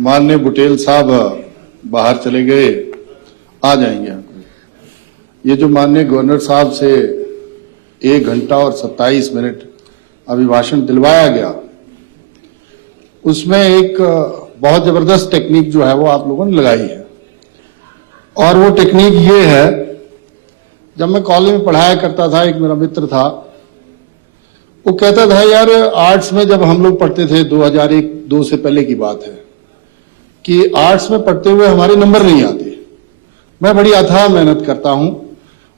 माननीय बुटेल साहब बाहर चले गए, आ जाएंगे यहाँ पे। ये जो माननीय गवर्नर साहब से 1 घंटा और 27 मिनट अभिभाषण दिलवाया गया, उसमें एक बहुत जबरदस्त टेक्निक जो है वो आप लोगों ने लगाई है। और वो टेक्निक ये है, जब मैं कॉलेज में पढ़ाया करता था, एक मेरा मित्र था, वो कहता था यार आर्ट्स में जब हम लोग पढ़ते थे 2001-2 से पहले की बात है कि आर्ट्स में पढ़ते हुए हमारे नंबर नहीं आते। मैं बड़ी अथाह मेहनत करता हूं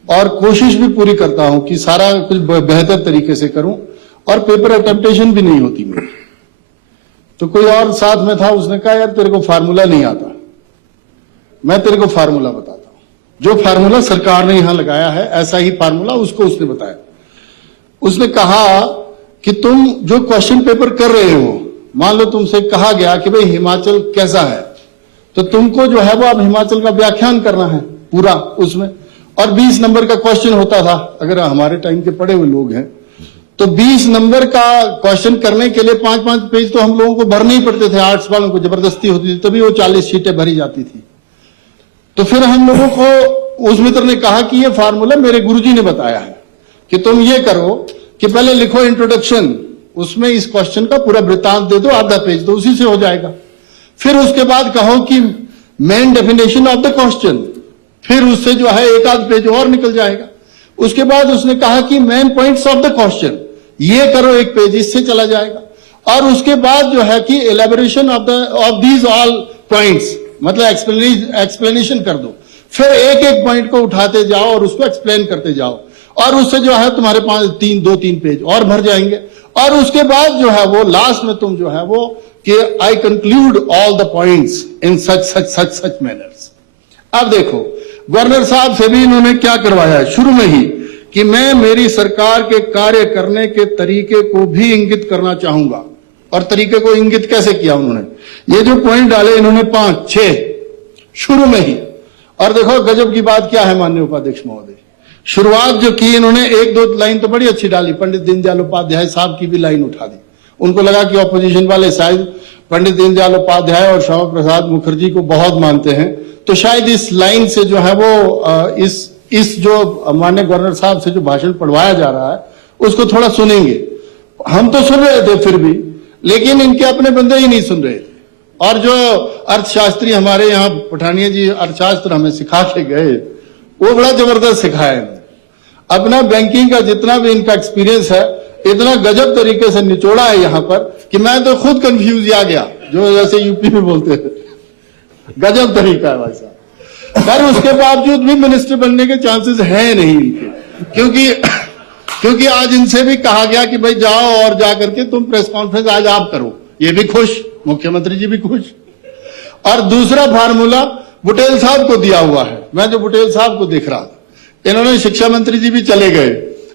और कोशिश भी पूरी करता हूं कि सारा कुछ बेहतर तरीके से करूं और पेपर अटेम्प्टेशन भी नहीं होती मेरी। तो कोई और साथ में था, उसने कहा यार तेरे को फार्मूला नहीं आता, मैं तेरे को फार्मूला बताता हूं। जो फार्मूला सरकार ने यहां लगाया है ऐसा ही फार्मूला उसको उसने बताया। उसने कहा कि तुम जो क्वेश्चन पेपर कर रहे हो, मान लो तुमसे कहा गया कि भाई हिमाचल कैसा है, तो तुमको जो है वो अब हिमाचल का व्याख्यान करना है पूरा उसमें, और 20 नंबर का क्वेश्चन होता था। अगर हमारे टाइम के पढ़े हुए लोग हैं तो 20 नंबर का क्वेश्चन करने के लिए 5-5 पेज तो हम लोगों को भरने ही पड़ते थे। आर्ट्स वालों को जबरदस्ती होती थी, तभी वो 40 शीटें भरी जाती थी। तो फिर हम लोगों को उस मित्र ने कहा कि ये फार्मूला मेरे गुरुजी ने बताया है कि तुम ये करो कि पहले लिखो इंट्रोडक्शन, उसमें इस क्वेश्चन का पूरा वृत्तांत दे दो, आधा पेज, तो उसी से हो जाएगा। फिर उसके बाद कहो कि main definition of the question, फिर उससे जो है एक आध पेज और निकल जाएगा। उसके बाद उसने कहा कि main points of the question, ये करो, एक पेज इससे चला जाएगा। और उसके बाद जो है कि elaboration of these all points, मतलब एक्सप्लेनेशन कर दो। फिर एक एक पॉइंट को उठाते जाओ और उसको एक्सप्लेन करते जाओ, और उससे जो है तुम्हारे पास 2-3 पेज और भर जाएंगे। और उसके बाद जो है वो लास्ट में तुम जो है वो कि I conclude all the points in such manners. अब देखो गवर्नर साहब से भी इन्होंने क्या करवाया है शुरू में ही कि मैं मेरी सरकार के कार्य करने के तरीके को भी इंगित करना चाहूंगा। और तरीके को इंगित कैसे किया उन्होंने, ये जो पॉइंट डाले इन्होंने 5-6 शुरू में ही। और देखो गजब की बात क्या है माननीय उपाध्यक्ष महोदय, शुरुआत जो की इन्होंने 1-2 लाइन तो बड़ी अच्छी डाली, पंडित दीनदयाल उपाध्याय साहब की भी लाइन उठा दी। उनको लगा कि ऑपोजिशन वाले शायद पंडित दीनदयाल उपाध्याय और श्यामा प्रसाद मुखर्जी को बहुत मानते हैं, तो शायद इस लाइन से जो है वो इस जो माननीय गवर्नर साहब से जो भाषण पढ़वाया जा रहा है उसको थोड़ा सुनेंगे। हम तो सुन रहे थे फिर भी, लेकिन इनके अपने बंदे ही नहीं सुन रहे थे। और जो अर्थशास्त्री हमारे यहाँ पठानिया जी अर्थशास्त्र हमें सिखा के गए, वो बड़ा जबरदस्त सिखाया है। अपना बैंकिंग का जितना भी इनका एक्सपीरियंस है इतना गजब तरीके से निचोड़ा है यहाँ पर कि मैं तो खुद कंफ्यूज आ गया, जो जैसे यूपी में बोलते हैं, गजब तरीका है भाई साहब। पर उसके बावजूद भी मिनिस्टर बनने के चांसेस हैं नहीं इनके, क्योंकि आज इनसे भी कहा गया कि भाई जाओ और जा करके तुम प्रेस कॉन्फ्रेंस आज आप करो। ये भी खुश, मुख्यमंत्री जी भी खुश। और दूसरा फार्मूला बुटेल साहब को दिया हुआ है। मैं जो बुटेल साहब को देख रहा था, इन्होंने शिक्षा मंत्री जी भी चले गए,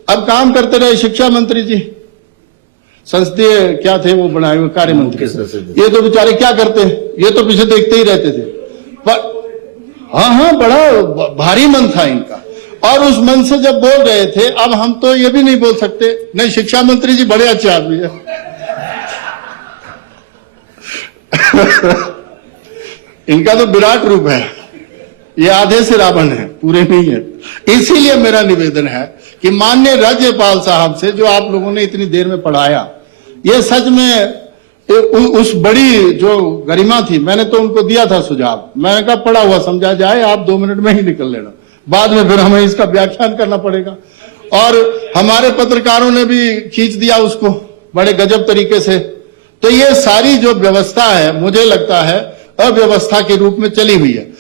अब काम करते रहे शिक्षा मंत्री जी, संसदीय क्या थे वो बनाए हुए कार्य मंत्री। ये तो बेचारे क्या करते, ये तो पीछे देखते ही रहते थे। पर हाँ, बड़ा भारी मन था इनका। और उस मन से जब बोल रहे थे, अब हम तो ये भी नहीं बोल सकते नहीं, शिक्षा मंत्री जी बड़े अच्छे आदमी है। इनका तो विराट रूप है, ये आधे से रावण है, पूरे नहीं है। इसीलिए मेरा निवेदन है कि माननीय राज्यपाल साहब से जो आप लोगों ने इतनी देर में पढ़ाया, ये सच में उस बड़ी जो गरिमा थी, मैंने तो उनको दिया था सुझाव, मैंने कहा पढ़ा हुआ समझा जाए, आप 2 मिनट में ही निकल लेना, बाद में फिर हमें इसका व्याख्यान करना पड़ेगा। और हमारे पत्रकारों ने भी खींच दिया उसको बड़े गजब तरीके से। तो ये सारी जो व्यवस्था है मुझे लगता है अव्यवस्था के रूप में चली हुई है।